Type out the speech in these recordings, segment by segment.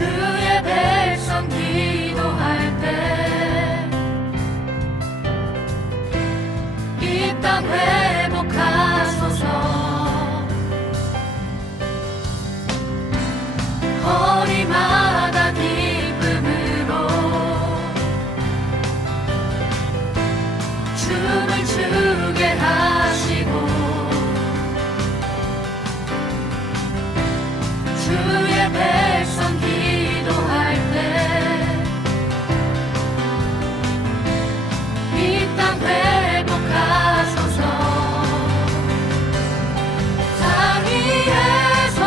주의 백성 기도할 때 이 땅 회복하소서. 거리마다 기쁨으로 춤을 추게 하시고 주의 백성 기도할 때 이 땅 회복하소서. 땅 위에서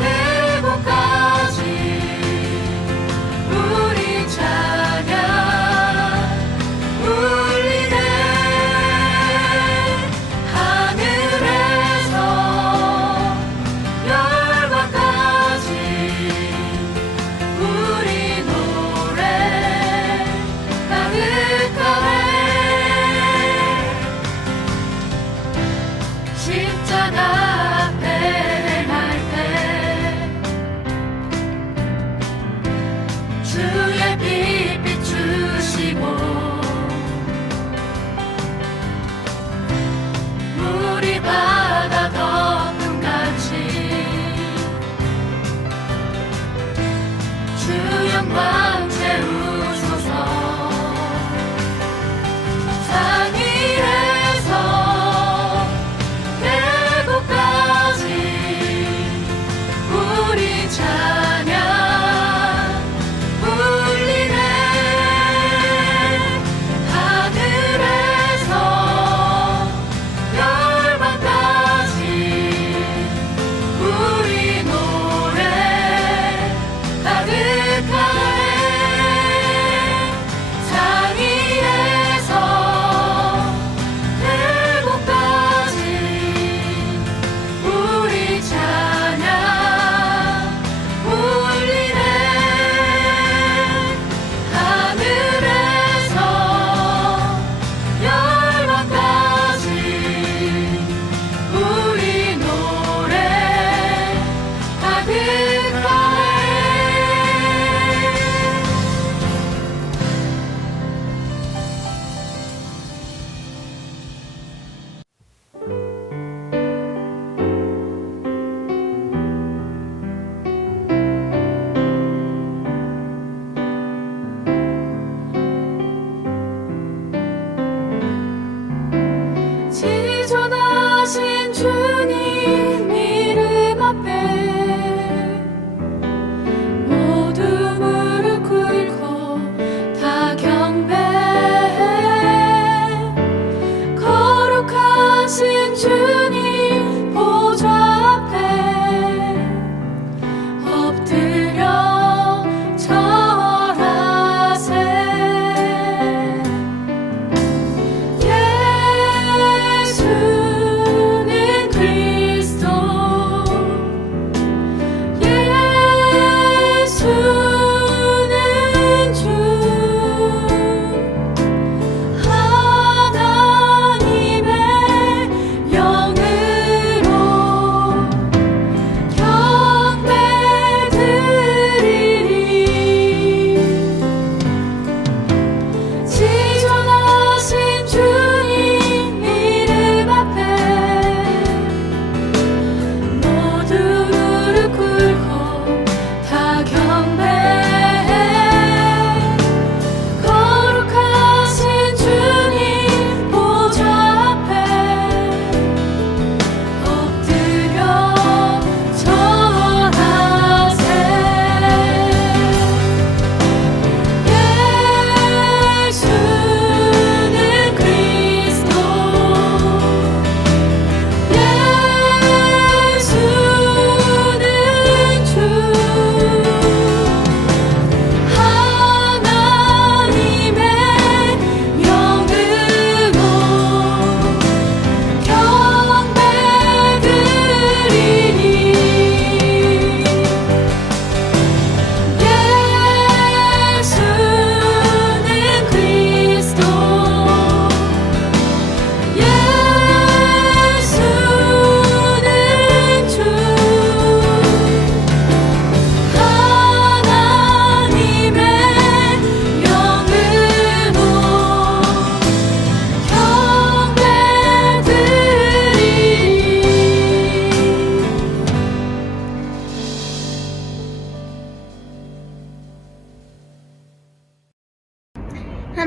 계곡까지 우리 찬양 울리네. 하늘에서 열방의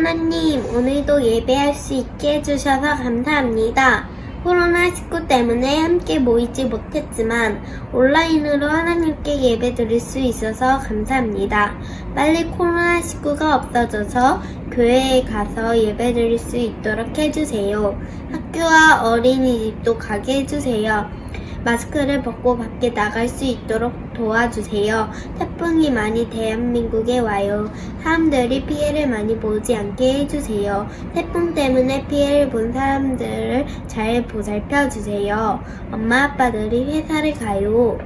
하나님, 오늘도 예배할 수 있게 해주셔서 감사합니다. 코로나19 때문에 함께 모이지 못했지만 온라인으로 하나님께 예배 드릴 수 있어서 감사합니다. 빨리 코로나19가 없어져서 교회에 가서 예배 드릴 수 있도록 해주세요. 학교와 어린이집도 가게 해주세요. 마스크를 벗고 밖에 나갈 수 있도록 도와주세요. 태풍이 많이 대한민국에 와요. 사람들이 피해를 많이 보지 않게 해주세요. 태풍 때문에 피해를 본 사람들을 잘 보살펴주세요. 엄마 아빠들이 회사를 가요.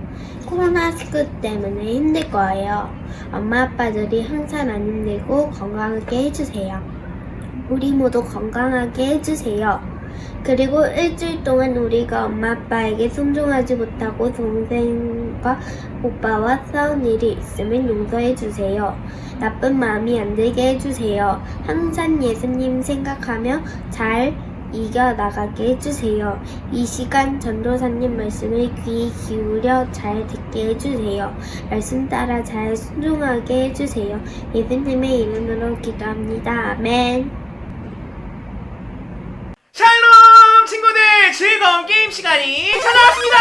코로나19 때문에 힘들 거예요. 엄마 아빠들이 항상 안 힘들고 건강하게 해주세요. 우리 모두 건강하게 해주세요. 그리고 일주일 동안 우리가 엄마 아빠에게 순종하지 못하고 동생과 오빠와 싸운 일이 있으면 용서해 주세요. 나쁜 마음이 안 들게 해주세요. 항상 예수님 생각하며 잘 이겨나가게 해주세요. 이 시간 전도사님 말씀을 귀 기울여 잘 듣게 해주세요. 말씀 따라 잘 순종하게 해주세요. 예수님의 이름으로 기도합니다. 아멘. 샬롬 친구들, 즐거운 게임 시간이 찾아왔습니다.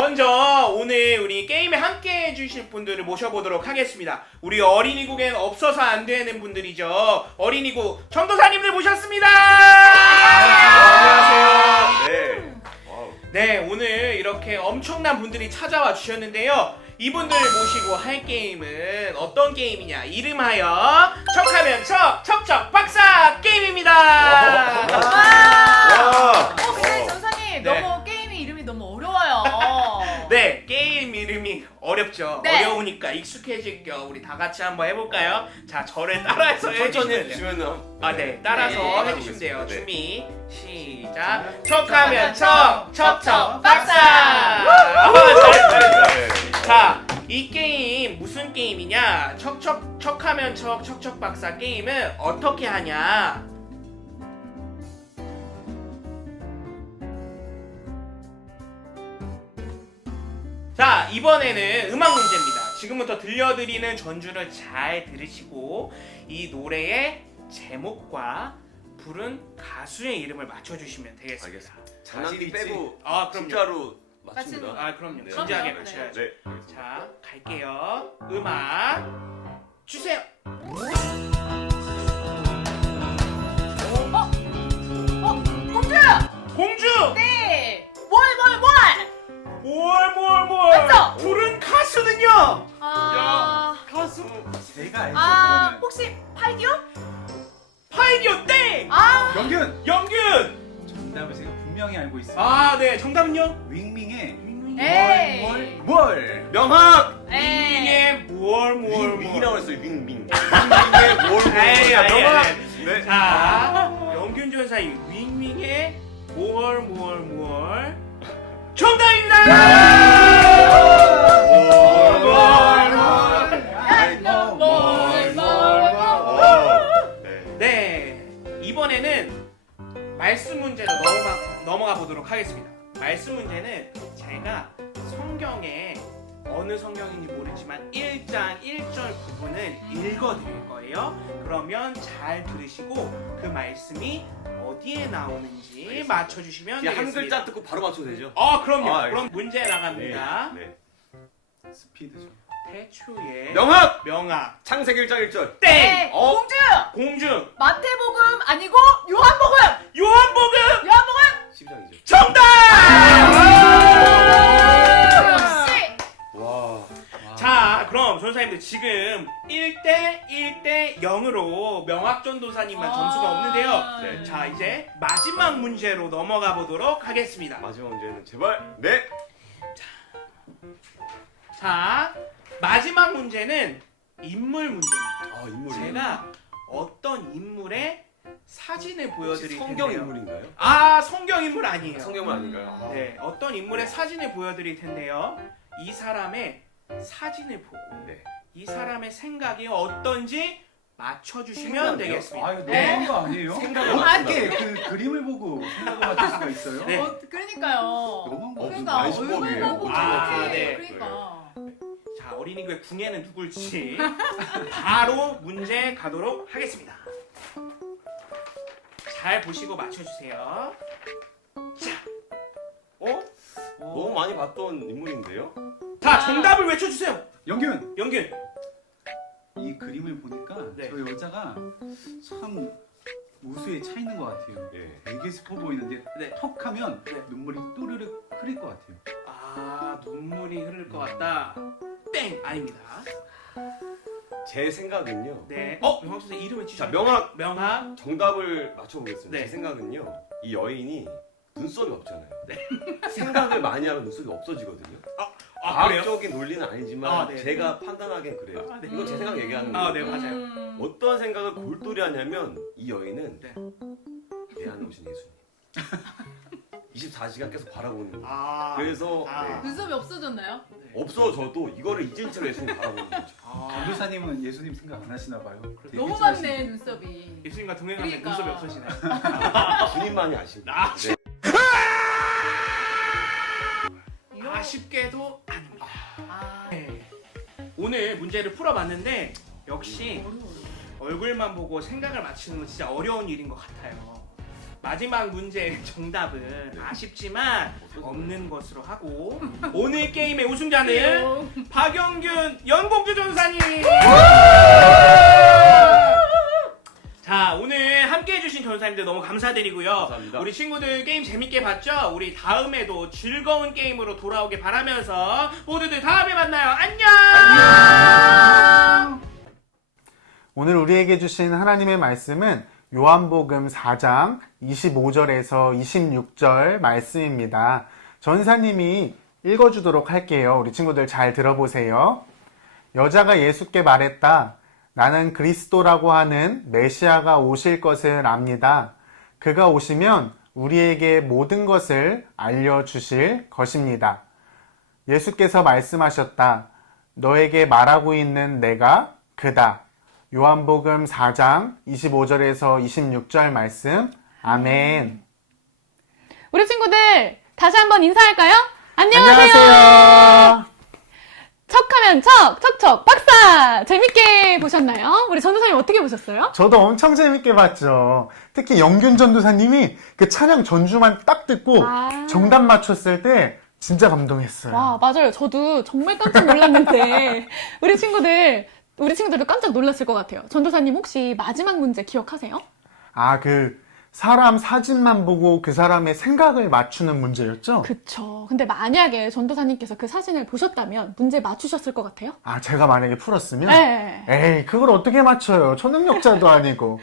먼저 오늘 우리 게임에 함께 해주실 분들을 모셔보도록 하겠습니다. 우리 어린이국엔 없어서 안 되는 분들이죠. 어린이국 전도사님들 모셨습니다. 안녕하세요. 네. 네, 오늘 이렇게 엄청난 분들이 찾아와 주셨는데요. 이분들 모시고 할 게임은 어떤 게임이냐? 이름하여 척하면 척척 박사 게임입니다. 와. 근데 전사님 네. 너무 게임이 이름이 너무 어려워요. 네, 게임 이름이 어렵죠. 네. 어려우니까 익숙해질 겸 우리 다 같이 한번 해볼까요? 자, 저를 따라해서 천천히 해주시면 돼요. 해주시면 아, 네, 따라서 네. 해주시면 돼요. 네. 준비, 시작. 척하면 척척 박사. 잘했어요. 네. 자, 이 게임 무슨 게임이냐? 척하면 척척 박사 게임은 어떻게 하냐? 자, 이번에는 음악 문제입니다. 지금부터 들려드리는 전주를 잘 들으시고 이 노래의 제목과 부른 가수의 이름을 맞춰주시면 되겠습니다. 알겠습니다. 장난기 빼고 아, 그럼요. 진짜로 맞춥니다. 아, 그럼요. 네. 진지하게 그럼요. 가셔야죠. 네. 자, 갈게요. 음악 주세요. 공주야! 공주! 네! 뭘? 맞죠? 부른 가수는요? 가수. 제가 알죠. 그거는 혹시 팔디오? 파이디오 땡! 영균. 영균! 정답을 제가 분명히 알고 있습니다. 아, 네. 정답은요? 윙밍의 에이. 뭘? 명학. 윙윙의 뭘. 윙이라고 했어요. 윙. 윙의 에이, 뭘. 아니. 명학. 네. 자, 영균 전사의 윙윙의 뭘. 정답입니다! 네, 이번에는 말씀 문제로 넘어가 보도록 하겠습니다. 말씀 문제는 제가 성경에 어느 성경인지 모르지만 1장 1절 부분을 읽어드릴 거예요. 그러면 잘 들으시고 그 말씀이 어디에 나오는지 알겠습니다. 맞춰주시면 한 되겠습니다. 글자 듣고 바로 맞춰도 되죠? 그럼요. 아, 그럼 문제 나갑니다. 네. 스피드죠. 태초의 명학. 명학 창세기 1장 1절. 땡! 네. 어? 공주! 공주 마태복음 아니고 요한복음! 요한복음 요한복음! 12장이죠. 정답! 역시! 와. 자, 그럼 전사님들 지금 1대 0으로 명학전도사님만 점수가 없는데요. 네. 자, 이제 마지막 문제로 넘어가 보도록 하겠습니다. 마지막 문제는 제발. 네. 자, 마지막 문제는 인물 문제입니다. 아, 인물이. 제가 어떤 인물의 사진을 보여드릴 텐데요. 성경 인물인가요? 아, 성경 인물 아니에요. 성경은 아닌가요? 네, 어떤 인물의 사진을 보여드릴 텐데요. 이 사람의 사진을 보고 네. 이 사람의 생각이 어떤지 맞춰주시면 생각이요? 되겠습니다. 아 이거 네. 너무한 거 아니에요? 생각을 어떻게 그 그림을 보고 생각을 맞출 수가 있어요? 네. 그러니까요. 너무한 거 무슨 그러니까 나이스법이에요. 얼굴 보고 아, 어떻게 네. 그러니까. 자, 어린이교회 궁예는 누굴지 바로 문제 가도록 하겠습니다. 잘 보시고 맞춰주세요. 자, 너무 많이 봤던 인물인데요? 다 정답을 외쳐주세요. 영균! 영균. 이 그림을 보니까 네. 저 여자가 참 우수에 차 있는 것 같아요. 예. 되게 슬퍼 보이는데 네. 턱 하면 네. 눈물이 또르르 흐를 것 같아요. 아, 눈물이 흐를 것 같다. 땡! 아닙니다. 제 생각은요. 네. 명학 선생 이름을 자, 주시죠. 명학 명학. 정답을 맞춰보겠습니다. 네. 제 생각은요. 이 여인이 눈썹이 없잖아요. 네. 생각을 많이 하면 눈썹이 없어지거든요. 아, 그래요? 과학적인 논리는 아니지만 아, 네. 제가 판단하기엔 그래요. 아, 네. 이건 제 생각 얘기하는 아, 거예요. 네, 맞아요. 어떤 생각을 골똘히 하냐면 이 여인은 네. 내 안에 오신 예수님 24시간 계속 바라보는 거예요. 아. 그래서 아. 네. 눈썹이 없어졌나요? 없어져도 이거를 잊은 채로 예수님 바라보는 거죠. 아. 전도사님은 예수님 생각 안 하시나 봐요. 되게 너무 끔찍하시네. 많네 눈썹이. 예수님과 동행하면 그러니까. 눈썹이 없어지네. 주님만이 아십니다. 아, 네. 아쉽게도 아닙니다. 아, 네. 오늘 문제를 풀어봤는데 역시 어려워요. 얼굴만 보고 생각을 맞추는 건 진짜 어려운 일인 것 같아요. 마지막 문제의 정답은 아쉽지만 없는 것으로 하고 오늘 게임의 우승자는 박영균 연봉주 전사님. 자, 오늘 함께 해주신 전사님들 너무 감사드리고요. 감사합니다. 우리 친구들 게임 재밌게 봤죠? 우리 다음에도 즐거운 게임으로 돌아오길 바라면서 모두들 다음에 만나요. 안녕! 오늘 우리에게 주신 하나님의 말씀은 요한복음 4장 25절에서 26절 말씀입니다. 전사님이 읽어주도록 할게요. 우리 친구들 잘 들어보세요. 여자가 예수께 말했다. 나는 그리스도라고 하는 메시아가 오실 것을 압니다. 그가 오시면 우리에게 모든 것을 알려주실 것입니다. 예수께서 말씀하셨다. 너에게 말하고 있는 내가 그다. 요한복음 4장 25절에서 26절 말씀. 아멘. 우리 친구들 다시 한번 인사할까요? 안녕하세요. 안녕하세요. 척하면 척척 박사. 재밌게 보셨나요? 우리 전도사님 어떻게 보셨어요? 저도 엄청 재밌게 봤죠. 특히 영균 전도사님이 그 찬양 전주만 딱 듣고 아. 정답 맞췄을 때 진짜 감동했어요. 와, 맞아요. 저도 정말 깜짝 놀랐는데 우리 친구들도 깜짝 놀랐을 것 같아요. 전도사님 혹시 마지막 문제 기억하세요? 아, 그 사람 사진만 보고 그 사람의 생각을 맞추는 문제였죠? 그쵸. 근데 만약에 전도사님께서 그 사진을 보셨다면 문제 맞추셨을 것 같아요? 아, 제가 만약에 풀었으면? 네. 에이, 그걸 어떻게 맞춰요? 초능력자도 아니고.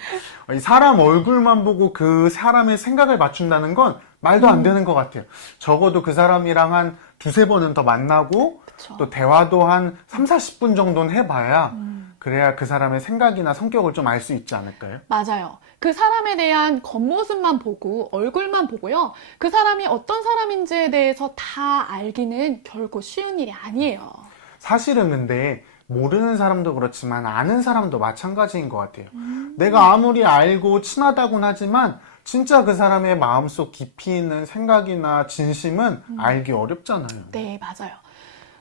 이 사람 얼굴만 보고 그 사람의 생각을 맞춘다는 건 말도 안 되는 것 같아요. 적어도 그 사람이랑 한 두세 번은 더 만나고 그쵸. 또 대화도 한 3, 40분 정도는 해봐야 그래야 그 사람의 생각이나 성격을 좀 알 수 있지 않을까요? 맞아요. 그 사람에 대한 겉모습만 보고 얼굴만 보고요. 그 사람이 어떤 사람인지에 대해서 다 알기는 결코 쉬운 일이 아니에요. 사실은 근데 모르는 사람도 그렇지만 아는 사람도 마찬가지인 것 같아요. 내가 아무리 알고 친하다고는 하지만 진짜 그 사람의 마음속 깊이 있는 생각이나 진심은 알기 어렵잖아요. 네, 맞아요.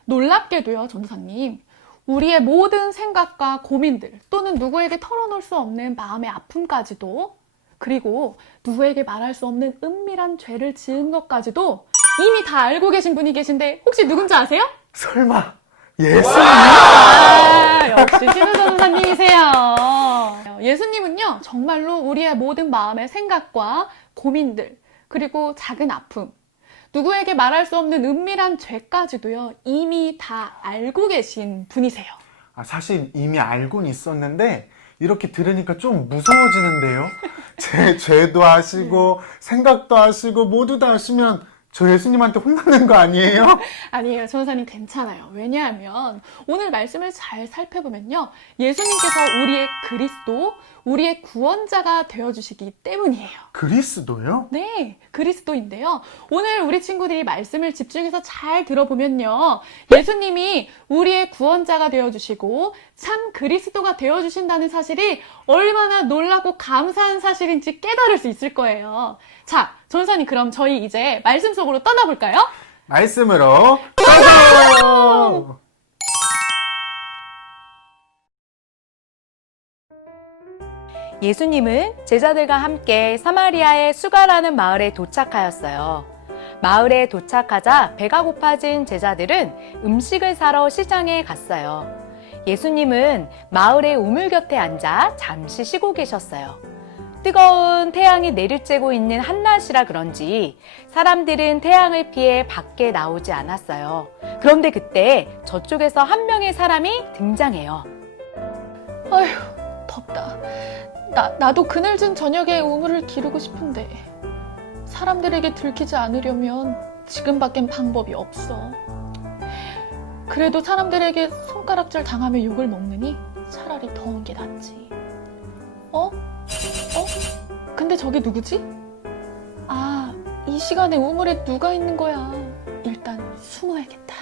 놀랍게도요, 전도사님. 우리의 모든 생각과 고민들 또는 누구에게 털어놓을 수 없는 마음의 아픔까지도 그리고 누구에게 말할 수 없는 은밀한 죄를 지은 것까지도 이미 다 알고 계신 분이 계신데 혹시 누군지 아세요? 설마 예수님? 아, 역시 신우 전도사님이세요. 예수님은요, 정말로 우리의 모든 마음의 생각과 고민들 그리고 작은 아픔 누구에게 말할 수 없는 은밀한 죄까지도요, 이미 다 알고 계신 분이세요. 아, 사실 이미 알고는 있었는데 이렇게 들으니까 좀 무서워지는데요. 제 죄도 아시고 생각도 아시고 모두 다 아시면 저 예수님한테 혼나는 거 아니에요? 아니에요, 전도사님 괜찮아요. 왜냐하면 오늘 말씀을 잘 살펴보면요, 예수님께서 우리의 그리스도, 우리의 구원자가 되어주시기 때문이에요. 그리스도요? 네, 그리스도인데요. 오늘 우리 친구들이 말씀을 집중해서 잘 들어보면요, 예수님이 우리의 구원자가 되어주시고 참 그리스도가 되어주신다는 사실이 얼마나 놀랍고 감사한 사실인지 깨달을 수 있을 거예요. 자, 전사님 그럼 저희 이제 말씀 속으로 떠나볼까요? 말씀으로 떠나요! 예수님은 제자들과 함께 사마리아의 수가라는 마을에 도착하였어요. 마을에 도착하자 배가 고파진 제자들은 음식을 사러 시장에 갔어요. 예수님은 마을의 우물 곁에 앉아 잠시 쉬고 계셨어요. 뜨거운 태양이 내리쬐고 있는 한낮이라 그런지 사람들은 태양을 피해 밖에 나오지 않았어요. 그런데 그때 저쪽에서 한 명의 사람이 등장해요. 아휴, 덥다. 나도 그늘진 저녁에 우물을 기르고 싶은데 사람들에게 들키지 않으려면 지금밖엔 방법이 없어. 그래도 사람들에게 손가락질 당하며 욕을 먹느니 차라리 더운 게 낫지. 근데 저기 누구지? 아, 이 시간에 우물에 누가 있는 거야. 일단 숨어야겠다.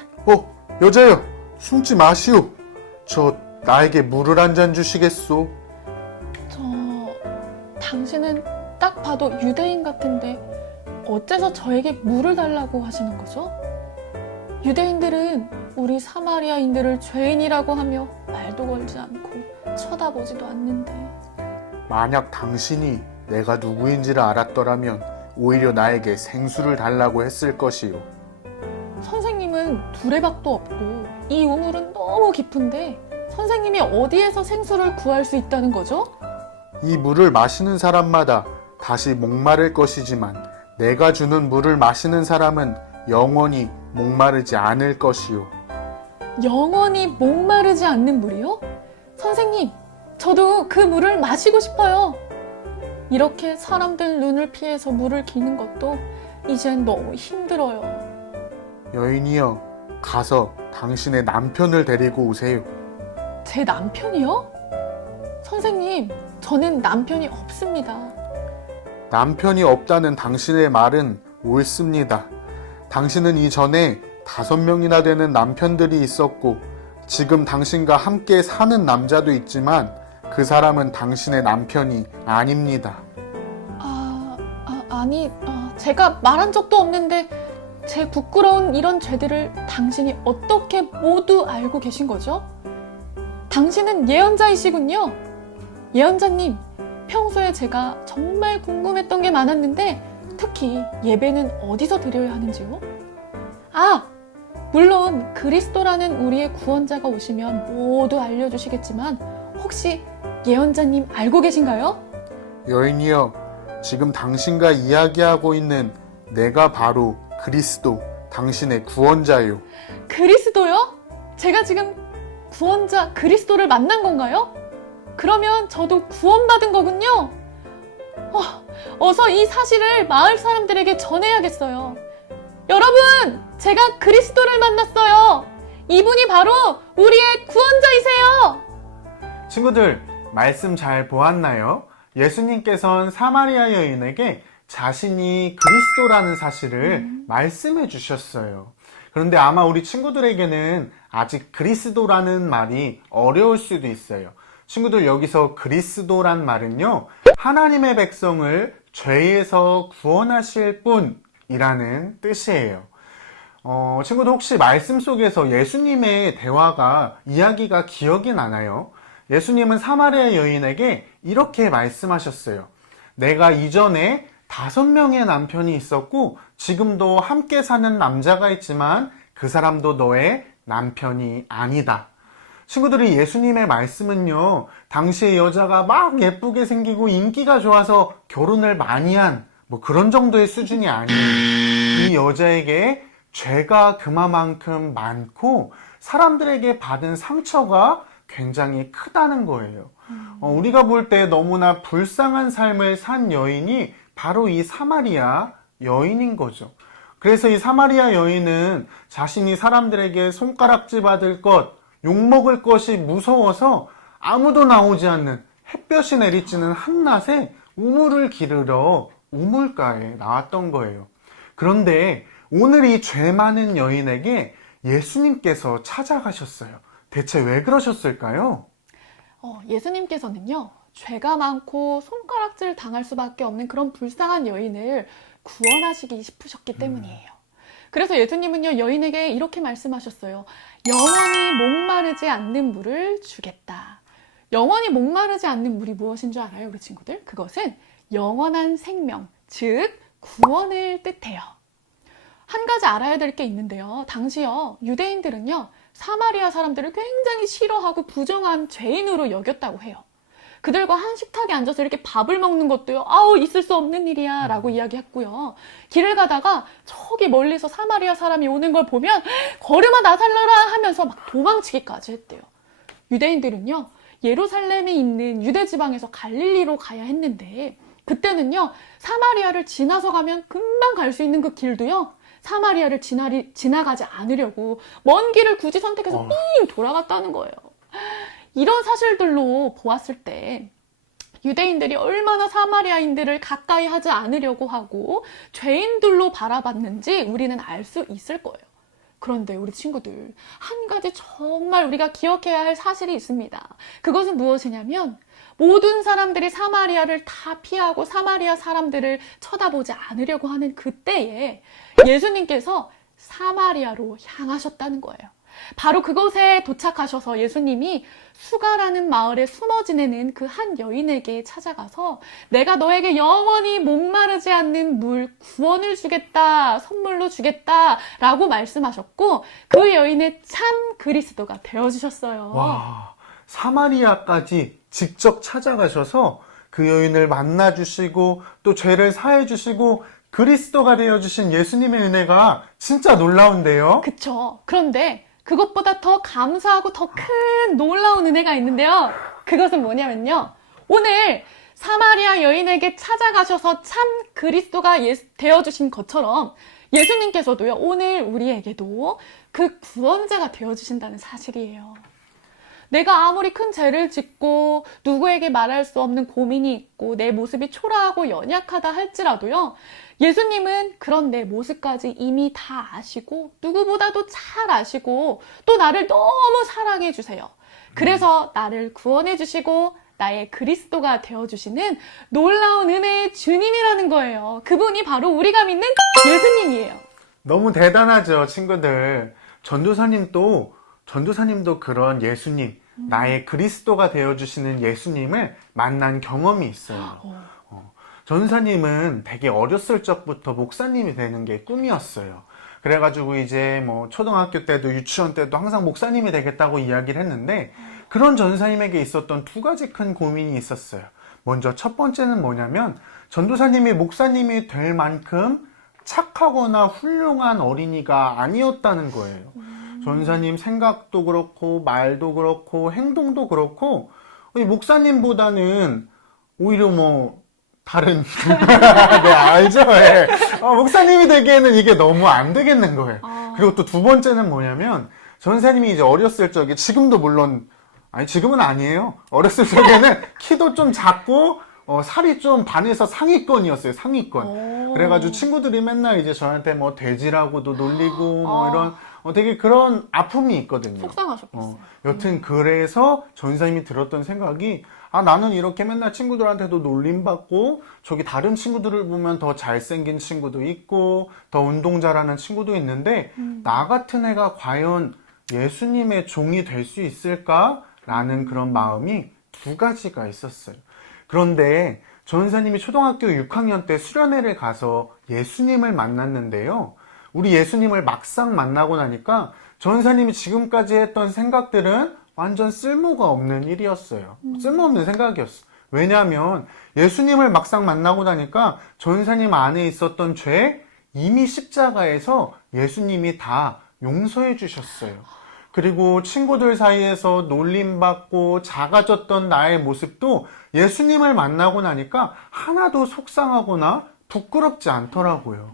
여자여, 숨지 마시오. 나에게 물을 한 잔 주시겠소? 당신은 딱 봐도 유대인 같은데 어째서 저에게 물을 달라고 하시는 거죠? 유대인들은 우리 사마리아인들을 죄인이라고 하며 말도 걸지 않고 쳐다보지도 않는데. 만약 당신이 내가 누구인지를 알았더라면 오히려 나에게 생수를 달라고 했을 것이요. 선생님은 두레박도 없고 이 우물은 너무 깊은데 선생님이 어디에서 생수를 구할 수 있다는 거죠? 이 물을 마시는 사람마다 다시 목마를 것이지만 내가 주는 물을 마시는 사람은 영원히 목마르지 않을 것이요. 영원히 목마르지 않는 물이요? 선생님, 저도 그 물을 마시고 싶어요. 이렇게 사람들 눈을 피해서 물을 기는 것도 이젠 너무 힘들어요. 여인이여, 가서 당신의 남편을 데리고 오세요. 제 남편이요? 선생님, 저는 남편이 없습니다. 남편이 없다는 당신의 말은 옳습니다. 당신은 이전에 5명이나 되는 남편들이 있었고 지금 당신과 함께 사는 남자도 있지만 그 사람은 당신의 남편이 아닙니다. 아니, 제가 말한 적도 없는데 제 부끄러운 이런 죄들을 당신이 어떻게 모두 알고 계신 거죠? 당신은 예언자이시군요. 예언자님, 평소에 제가 정말 궁금했던 게 많았는데 특히 예배는 어디서 드려야 하는지요? 물론 그리스도라는 우리의 구원자가 오시면 모두 알려주시겠지만 혹시 예언자님 알고 계신가요? 여인이여, 지금 당신과 이야기하고 있는 내가 바로 그리스도, 당신의 구원자요. 그리스도요? 제가 지금 구원자 그리스도를 만난 건가요? 그러면 저도 구원받은 거군요. 어서 이 사실을 마을 사람들에게 전해야겠어요. 여러분, 제가 그리스도를 만났어요. 이분이 바로 우리의 구원자이세요. 친구들, 말씀 잘 보았나요? 예수님께서는 사마리아 여인에게 자신이 그리스도라는 사실을 말씀해 주셨어요. 그런데 아마 우리 친구들에게는 아직 그리스도라는 말이 어려울 수도 있어요. 친구들, 여기서 그리스도란 말은요, 하나님의 백성을 죄에서 구원하실 분이라는 뜻이에요. 친구들, 혹시 말씀 속에서 예수님의 이야기가 기억이 나나요? 예수님은 사마리아 여인에게 이렇게 말씀하셨어요. 내가 이전에 5명의 남편이 있었고 지금도 함께 사는 남자가 있지만 그 사람도 너의 남편이 아니다. 친구들이, 예수님의 말씀은요, 당시의 여자가 막 예쁘게 생기고 인기가 좋아서 결혼을 많이 한 그런 정도의 수준이 아니에요. 이 여자에게 죄가 그만큼 많고 사람들에게 받은 상처가 굉장히 크다는 거예요. 우리가 볼 때 너무나 불쌍한 삶을 산 여인이 바로 이 사마리아 여인인 거죠. 그래서 이 사마리아 여인은 자신이 사람들에게 손가락질 받을 것, 욕먹을 것이 무서워서 아무도 나오지 않는 햇볕이 내리쬐는 한낮에 우물을 기르러 우물가에 나왔던 거예요. 그런데 오늘 이 죄 많은 여인에게 예수님께서 찾아가셨어요. 대체 왜 그러셨을까요? 예수님께서는요, 죄가 많고 손가락질 당할 수밖에 없는 그런 불쌍한 여인을 구원하시기 싶으셨기 때문이에요. 그래서 예수님은요, 여인에게 이렇게 말씀하셨어요. 영원히 목마르지 않는 물을 주겠다. 영원히 목마르지 않는 물이 무엇인 줄 알아요, 우리 친구들? 그것은 영원한 생명, 즉 구원을 뜻해요. 한 가지 알아야 될 게 있는데요. 당시요, 유대인들은요, 사마리아 사람들을 굉장히 싫어하고 부정한 죄인으로 여겼다고 해요. 그들과 한 식탁에 앉아서 이렇게 밥을 먹는 것도요, 아우, 있을 수 없는 일이야 라고 이야기했고요. 길을 가다가 저기 멀리서 사마리아 사람이 오는 걸 보면 걸음아 나 살려라 하면서 막 도망치기까지 했대요. 유대인들은요, 예루살렘에 있는 유대 지방에서 갈릴리로 가야 했는데, 그때는요, 사마리아를 지나서 가면 금방 갈 수 있는 그 길도요, 사마리아를 지나가지 않으려고 먼 길을 굳이 선택해서 삥 돌아갔다는 거예요. 이런 사실들로 보았을 때 유대인들이 얼마나 사마리아인들을 가까이 하지 않으려고 하고 죄인들로 바라봤는지 우리는 알 수 있을 거예요. 그런데 우리 친구들, 한 가지 정말 우리가 기억해야 할 사실이 있습니다. 그것은 무엇이냐면 모든 사람들이 사마리아를 다 피하고 사마리아 사람들을 쳐다보지 않으려고 하는 그때에 예수님께서 사마리아로 향하셨다는 거예요. 바로 그곳에 도착하셔서 예수님이 수가라는 마을에 숨어 지내는 그 한 여인에게 찾아가서 내가 너에게 영원히 목마르지 않는 물 구원을 주겠다, 선물로 주겠다 라고 말씀하셨고 그 여인의 참 그리스도가 되어주셨어요. 와, 사마리아까지 직접 찾아가셔서 그 여인을 만나주시고 또 죄를 사해주시고 그리스도가 되어주신 예수님의 은혜가 진짜 놀라운데요. 그쵸. 그런데 그것보다 더 감사하고 더 큰 놀라운 은혜가 있는데요. 그것은 뭐냐면요. 오늘 사마리아 여인에게 찾아가셔서 참 그리스도가 되어주신 것처럼 예수님께서도요, 오늘 우리에게도 그 구원자가 되어주신다는 사실이에요. 내가 아무리 큰 죄를 짓고 누구에게 말할 수 없는 고민이 있고 내 모습이 초라하고 연약하다 할지라도요, 예수님은 그런 내 모습까지 이미 다 아시고 누구보다도 잘 아시고 또 나를 너무 사랑해 주세요. 그래서 나를 구원해 주시고 나의 그리스도가 되어주시는 놀라운 은혜의 주님이라는 거예요. 그분이 바로 우리가 믿는 예수님이에요. 너무 대단하죠, 친구들. 전도사님도 그런 예수님, 나의 그리스도가 되어주시는 예수님을 만난 경험이 있어요. 전도사님은 되게 어렸을 적부터 목사님이 되는 게 꿈이었어요. 그래가지고 이제 뭐 초등학교 때도 유치원 때도 항상 목사님이 되겠다고 이야기를 했는데 그런 전도사님에게 있었던 두 가지 큰 고민이 있었어요. 먼저 첫 번째는 뭐냐면 전도사님이 목사님이 될 만큼 착하거나 훌륭한 어린이가 아니었다는 거예요. 전도사님 생각도 그렇고 말도 그렇고 행동도 그렇고 목사님보다는 오히려 뭐 다른 네, 알죠? 네. 목사님이 되기에는 이게 너무 안 되겠는 거예요. 그리고 또 두 번째는 뭐냐면 전도사님이 이제 어렸을 적에 지금도 물론 지금은 아니에요. 어렸을 적에는 키도 좀 작고 살이 좀 반에서 상위권이었어요. 상위권. 그래가지고 친구들이 맨날 이제 저한테 뭐 돼지라고도 놀리고 뭐 이런 되게 그런 아픔이 있거든요. 속상하셨겠어요. 여튼 그래서 전사님이 들었던 생각이 나는 이렇게 맨날 친구들한테도 놀림받고 저기 다른 친구들을 보면 더 잘생긴 친구도 있고 더 운동 잘하는 친구도 있는데 나 같은 애가 과연 예수님의 종이 될 수 있을까라는 그런 마음이 두 가지가 있었어요. 그런데 전사님이 초등학교 6학년 때 수련회를 가서 예수님을 만났는데요. 우리 예수님을 막상 만나고 나니까 전사님이 지금까지 했던 생각들은 완전 쓸모가 없는 일이었어요. 쓸모없는 생각이었어. 왜냐하면 예수님을 막상 만나고 나니까 전사님 안에 있었던 죄 이미 십자가에서 예수님이 다 용서해 주셨어요. 그리고 친구들 사이에서 놀림받고 작아졌던 나의 모습도 예수님을 만나고 나니까 하나도 속상하거나 부끄럽지 않더라고요.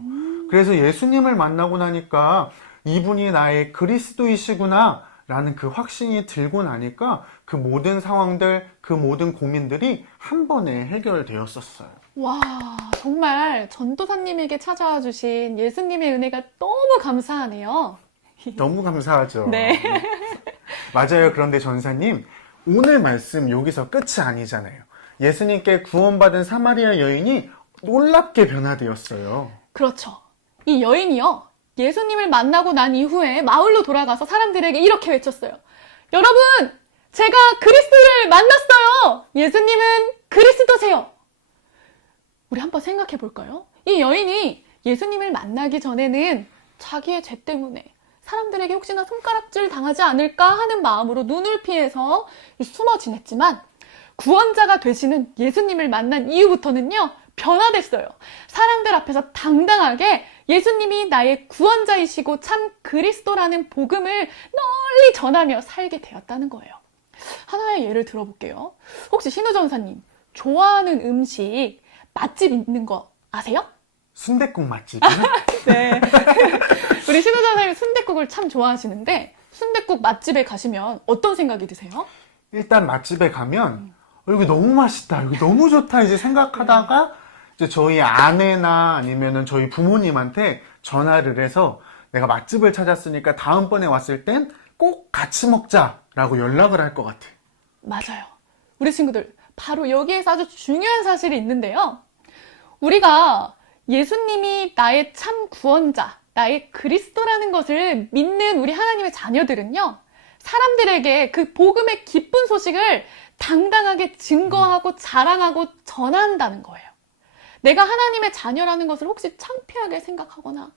그래서 예수님을 만나고 나니까 이분이 나의 그리스도이시구나 라는 그 확신이 들고 나니까 그 모든 상황들, 그 모든 고민들이 한 번에 해결되었었어요. 와, 정말 전도사님에게 찾아와 주신 예수님의 은혜가 너무 감사하네요. 너무 감사하죠. 네. 맞아요. 그런데 전사님, 오늘 말씀 여기서 끝이 아니잖아요. 예수님께 구원받은 사마리아 여인이 놀랍게 변화되었어요. 그렇죠. 이 여인이요, 예수님을 만나고 난 이후에 마을로 돌아가서 사람들에게 이렇게 외쳤어요. 여러분! 제가 그리스도를 만났어요. 예수님은 그리스도세요. 우리 한번 생각해 볼까요? 이 여인이 예수님을 만나기 전에는 자기의 죄 때문에 사람들에게 혹시나 손가락질 당하지 않을까 하는 마음으로 눈을 피해서 숨어 지냈지만 구원자가 되시는 예수님을 만난 이후부터는요, 변화됐어요. 사람들 앞에서 당당하게 예수님이 나의 구원자이시고 참 그리스도라는 복음을 널리 전하며 살게 되었다는 거예요. 하나의 예를 들어볼게요. 혹시 신우 전사님, 좋아하는 음식 맛집 있는 거 아세요? 순댓국 맛집. 네. 우리 신우 전사님 순댓국을 참 좋아하시는데 순댓국 맛집에 가시면 어떤 생각이 드세요? 일단 맛집에 가면 여기 너무 맛있다, 여기 너무 좋다 이제 생각하다가 이제 저희 아내나 아니면은 저희 부모님한테 전화를 해서 내가 맛집을 찾았으니까 다음번에 왔을 땐 꼭 같이 먹자라고 연락을 할 것 같아. 맞아요. 우리 친구들, 바로 여기에서 아주 중요한 사실이 있는데요. 우리가 예수님이 나의 참 구원자, 나의 그리스도라는 것을 믿는 우리 하나님의 자녀들은요, 사람들에게 그 복음의 기쁜 소식을 당당하게 증거하고 자랑하고 전한다는 거예요. 내가 하나님의 자녀라는 것을 혹시 창피하게 생각하거나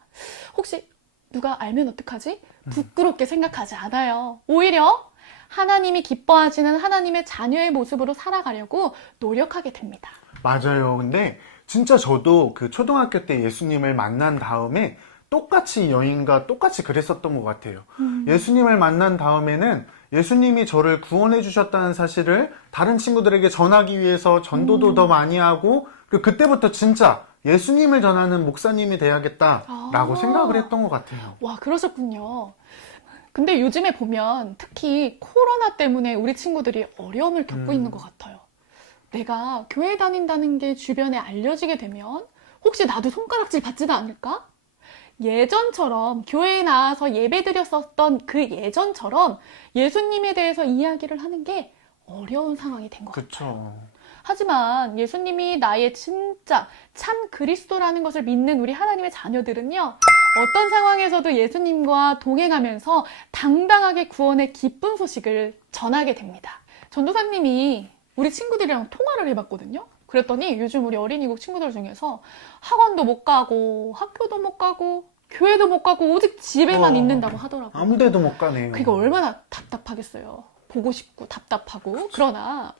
혹시 누가 알면 어떡하지? 부끄럽게 생각하지 않아요. 오히려 하나님이 기뻐하시는 하나님의 자녀의 모습으로 살아가려고 노력하게 됩니다. 맞아요. 근데 진짜 저도 그 초등학교 때 예수님을 만난 다음에 똑같이 이 여인과 똑같이 그랬었던 것 같아요. 예수님을 만난 다음에는 예수님이 저를 구원해 주셨다는 사실을 다른 친구들에게 전하기 위해서 전도도 더 많이 하고, 그리고 그때부터 진짜 예수님을 전하는 목사님이 돼야겠다라고 생각을 했던 것 같아요. 와, 그러셨군요. 근데 요즘에 보면 특히 코로나 때문에 우리 친구들이 어려움을 겪고 있는 것 같아요. 내가 교회 다닌다는 게 주변에 알려지게 되면 혹시 나도 손가락질 받지도 않을까? 예전처럼 교회에 나와서 예배 드렸었던 그 예전처럼 예수님에 대해서 이야기를 하는 게 어려운 상황이 된 것 같아요. 그쵸. 하지만 예수님이 나의 진짜 참 그리스도라는 것을 믿는 우리 하나님의 자녀들은요, 어떤 상황에서도 예수님과 동행하면서 당당하게 구원의 기쁜 소식을 전하게 됩니다. 전도사님이 우리 친구들이랑 통화를 해봤거든요. 그랬더니 요즘 우리 어린이국 친구들 중에서 학원도 못 가고 학교도 못 가고 교회도 못 가고 오직 집에만 있는다고 하더라고요. 아무 데도 못 가네요. 그게 얼마나 답답하겠어요. 보고 싶고 답답하고. 그러나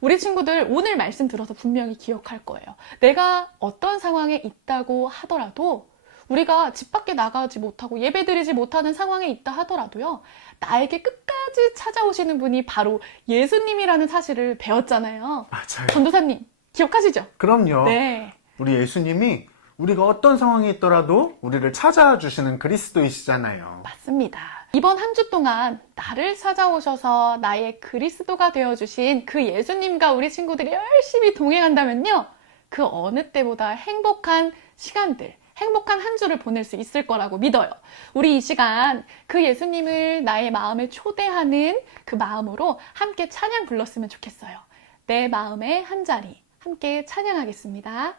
우리 친구들 오늘 말씀 들어서 분명히 기억할 거예요. 내가 어떤 상황에 있다고 하더라도, 우리가 집 밖에 나가지 못하고 예배드리지 못하는 상황에 있다 하더라도요, 나에게 끝까지 찾아오시는 분이 바로 예수님이라는 사실을 배웠잖아요. 맞아요. 전도사님 기억하시죠? 그럼요. 네. 우리 예수님이 우리가 어떤 상황에 있더라도 우리를 찾아주시는 그리스도이시잖아요. 맞습니다. 이번 한 주 동안 나를 찾아오셔서 나의 그리스도가 되어주신 그 예수님과 우리 친구들이 열심히 동행한다면요, 그 어느 때보다 행복한 시간들, 행복한 한 주를 보낼 수 있을 거라고 믿어요. 우리 이 시간 그 예수님을 나의 마음에 초대하는 그 마음으로 함께 찬양 불렀으면 좋겠어요. 내 마음의 한 자리 함께 찬양하겠습니다.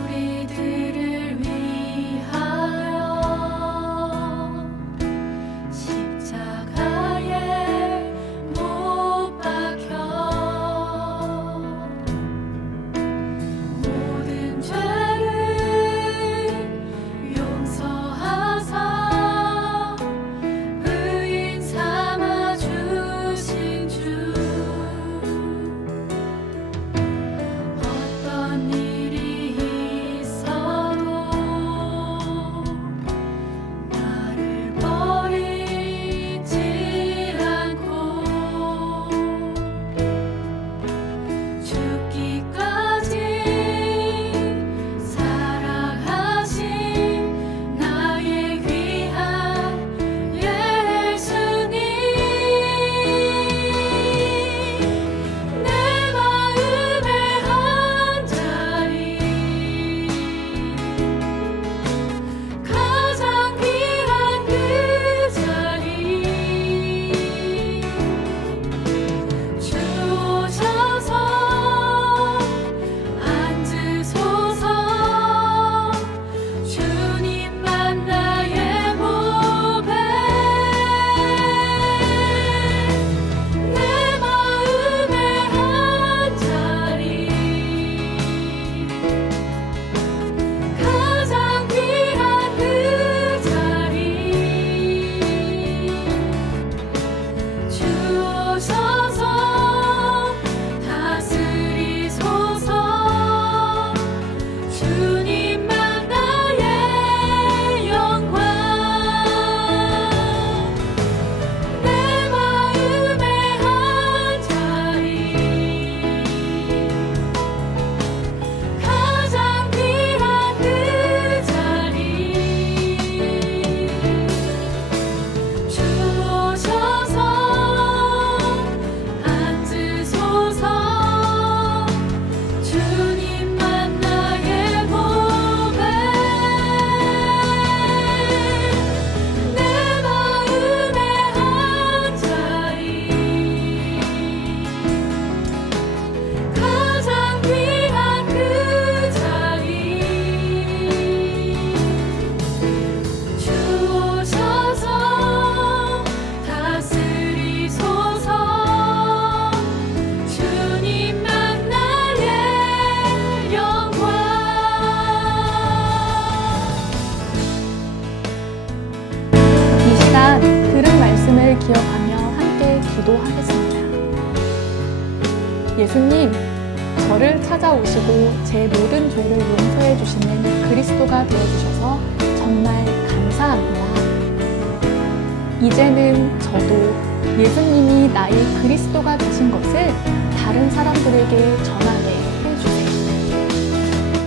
우리들을 위하여 십자가에 못 박혀 모든 죄를 기억하며 함께 기도하겠습니다. 예수님, 저를 찾아오시고 제 모든 죄를 용서해 주시는 그리스도가 되어주셔서 정말 감사합니다. 이제는 저도 예수님이 나의 그리스도가 되신 것을 다른 사람들에게 전하게 해주세요.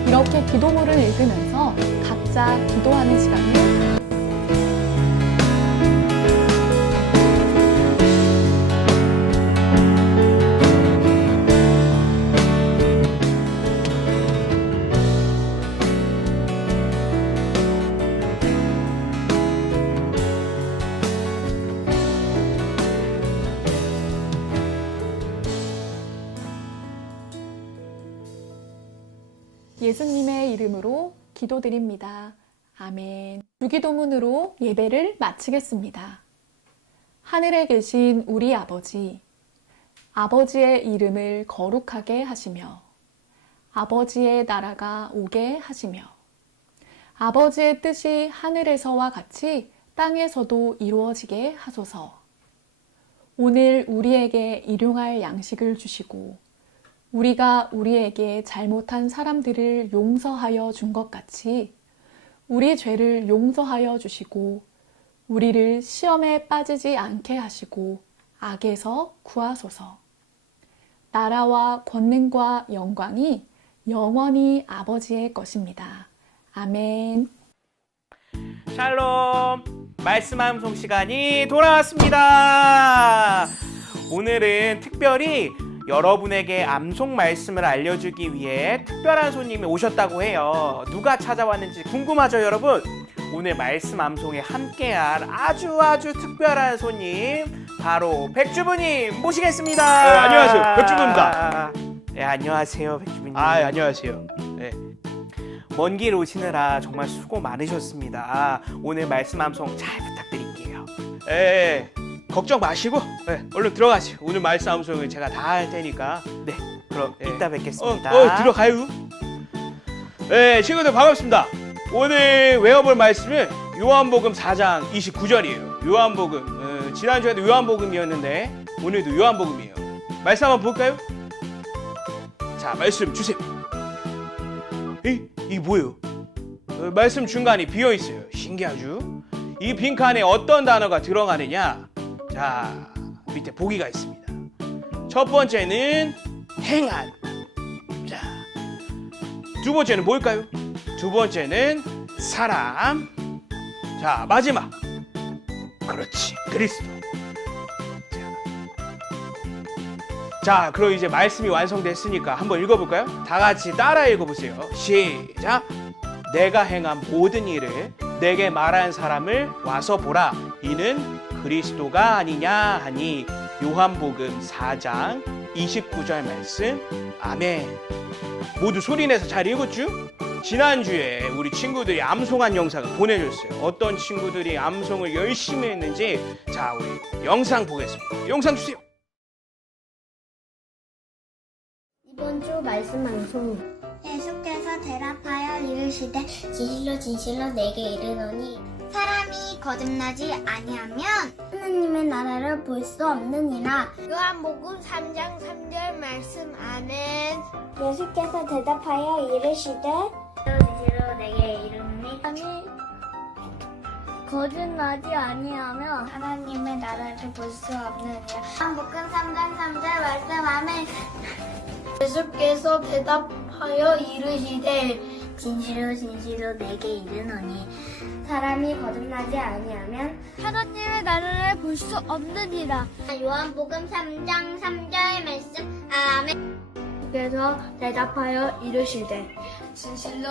이렇게 기도문을 읽으면서 각자 기도하는 시간을 예수님의 이름으로 기도드립니다. 아멘. 주기도문으로 예배를 마치겠습니다. 하늘에 계신 우리 아버지, 아버지의 이름을 거룩하게 하시며 아버지의 나라가 오게 하시며 아버지의 뜻이 하늘에서와 같이 땅에서도 이루어지게 하소서. 오늘 우리에게 일용할 양식을 주시고 우리가 우리에게 잘못한 사람들을 용서하여 준 것 같이 우리 죄를 용서하여 주시고 우리를 시험에 빠지지 않게 하시고 악에서 구하소서. 나라와 권능과 영광이 영원히 아버지의 것입니다. 아멘. 샬롬, 말씀 암송 시간이 돌아왔습니다. 오늘은 특별히 여러분에게 암송 말씀을 알려주기 위해 특별한 손님이 오셨다고 해요. 누가 찾아왔는지 궁금하죠, 여러분? 오늘 말씀 암송에 함께할 아주 특별한 손님, 바로 백주부님 모시겠습니다. 안녕하세요, 백주부입니다. 네, 안녕하세요, 백주부님. 안녕하세요. 네. 먼 길 오시느라 정말 수고 많으셨습니다. 오늘 말씀 암송 잘 부탁드릴게요. 걱정 마시고 얼른 들어가세요. 오늘 말씀 암송을 제가 다 할 테니까. 네, 그럼 이따 뵙겠습니다. 들어가요. 네, 친구들 반갑습니다. 오늘 외워볼 말씀은 요한복음 4장 29절이에요. 요한복음, 지난주에도 요한복음이었는데 오늘도 요한복음이에요. 말씀 한번 볼까요? 자, 말씀 주세요. 이게 뭐예요? 말씀 중간이 비어있어요. 신기하죠? 이 빈칸에 어떤 단어가 들어가느냐? 자, 밑에 보기가 있습니다. 첫 번째는 행한. 자, 두 번째는 뭘까요? 두 번째는 사람. 자, 마지막. 그렇지, 그리스도. 자, 그럼 이제 말씀이 완성됐으니까 한번 읽어볼까요? 다 같이 따라 읽어보세요. 시작. 내가 행한 모든 일을 내게 말한 사람을 와서 보라. 이는 그리스도가 아니냐 하니. 요한복음 4장 29절 말씀. 아멘. 모두 소리내서 잘 읽었죠? 지난주에 우리 친구들이 암송한 영상을 보내줬어요. 어떤 친구들이 암송을 열심히 했는지. 자, 우리 영상 보겠습니다. 영상 주세요. 이번 주 말씀 방송. 예수께서 대답하여 이르시되 진실로 내게 이르노니 사람이 거듭나지 아니하면 하나님의 나라를 볼 수 없느니라. 요한복음 3장 3절 말씀. 아멘. 예수께서 대답하여 이르시되 진실로 내게 이르노니 사람이 거듭나지 아니하면 하나님의 나라를 볼 수 없느니라. 요한복음 3장 3절 말씀. 아멘. 예수께서 대답하여 이르시되 진실로 내게 이르노니 사람이 거듭나지 아니하면 하나님의 나라를 볼 수 없느니라. 요한복음 3장 3절 말씀. 아멘. 예수께서 대답하여 이르시되 진실로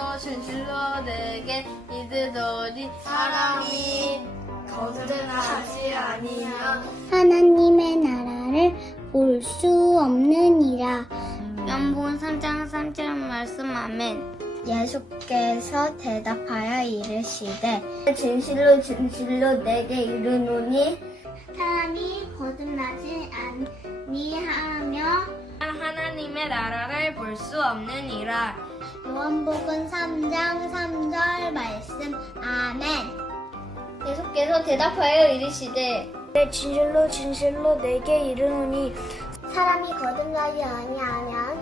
내게 이르노니 사람이 거듭나지 아니하면 하나님의 나라를 볼 수 없느니라. 요한복음 3장 3절 말씀. 아멘. 예수께서 대답하여 이르시되 진실로 내게 이르노니 사람이 거듭나지 아니하며 하나님의 나라를 볼 수 없느니라. 요한복음 3장 3절 말씀. 아멘. 예수께서 대답하여 이르시되 진실로 진실로 내게 이르노니 사람이 거듭나지 아니하면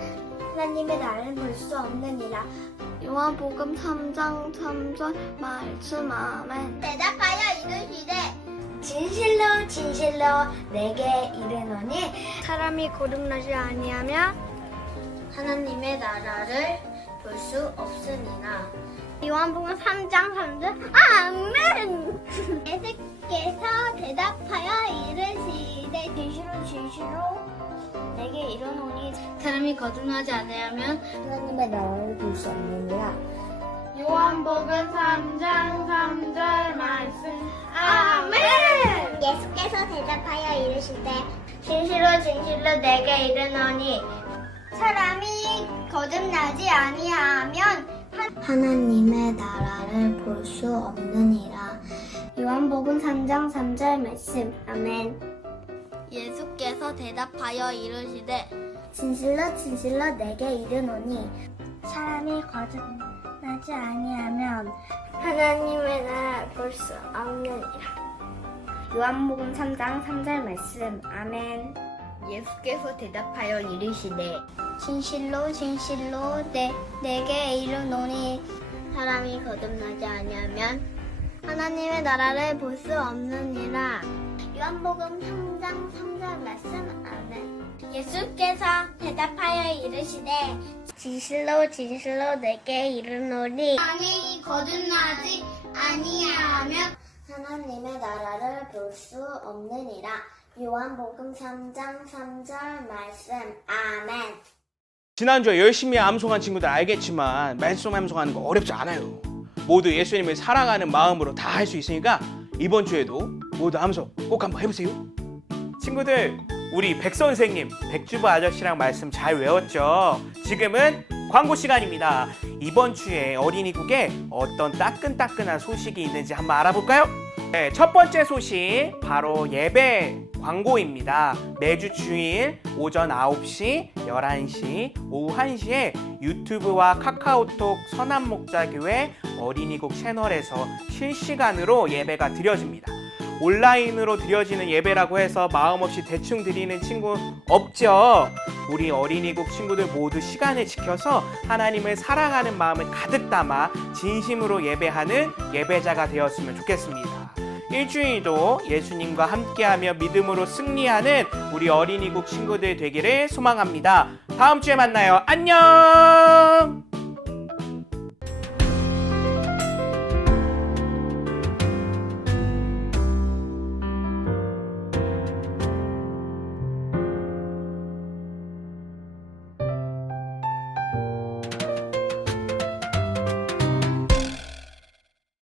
하나님의 나라를 볼 수 없느니라. 요한복음 3장 3절 말씀 아멘. 대답하여 이르시되 진실로 진실로 내게 이르노니 사람이 거듭나지 아니하면 하나님의 나라를 볼 수 없으니라. 요한복음 3장 3절 아멘. 예수께서 대답하여 이르시되 진실로 진실로 내게 이르노니 사람이 거듭나지 않으면 하나님의 나라를 볼 수 없느니라. 요한복음 3장 3절 말씀 아멘. 예수께서 대답하여 이르시되 진실로 진실로 내게 이르노니 사람이 거듭나지 아니하면 하나님의 나라를 볼 수 없느니라. 요한복음 3장 3절 말씀 아멘. 예수께서 대답하여 이르시되 진실로 진실로 내게 이르노니 사람이 거듭나지 아니하면 하나님의 나라를 볼 수 없느니라. 요한복음 3장 3절 말씀 아멘. 예수께서 대답하여 이르시되 진실로 진실로 내게 이르노니 사람이 거듭나지 아니하면 하나님의 나라를 볼 수 없느니라. 요한복음 3장 3절 말씀 아멘. 예수께서 대답하여 이르시되 진실로 진실로 내게 이르노니 사람이 거듭나지 아니하면 하나님의 나라를 볼 수 없느니라. 요한복음 3장 3절 말씀 아멘. 지난주에 열심히 암송한 친구들 알겠지만 말씀 암송하는 거 어렵지 않아요. 모두 예수님을 사랑하는 마음으로 다 할 수 있으니까 이번 주에도 모두 암송 꼭 한번 해보세요. 친구들, 우리 백 선생님, 백주부 아저씨랑 말씀 잘 외웠죠? 지금은 광고 시간입니다. 이번 주에 어린이국에 어떤 따끈따끈한 소식이 있는지 한번 알아볼까요? 네, 첫 번째 소식 바로 예배 광고입니다. 매주 주일 오전 9시, 11시, 오후 1시에 유튜브와 카카오톡 선한목자교회 어린이국 채널에서 실시간으로 예배가 드려집니다. 온라인으로 드려지는 예배라고 해서 마음 없이 대충 드리는 친구 없죠? 우리 어린이국 친구들 모두 시간을 지켜서 하나님을 사랑하는 마음을 가득 담아 진심으로 예배하는 예배자가 되었으면 좋겠습니다. 일주일도 예수님과 함께하며 믿음으로 승리하는 우리 어린이국 친구들 되기를 소망합니다. 다음 주에 만나요. 안녕!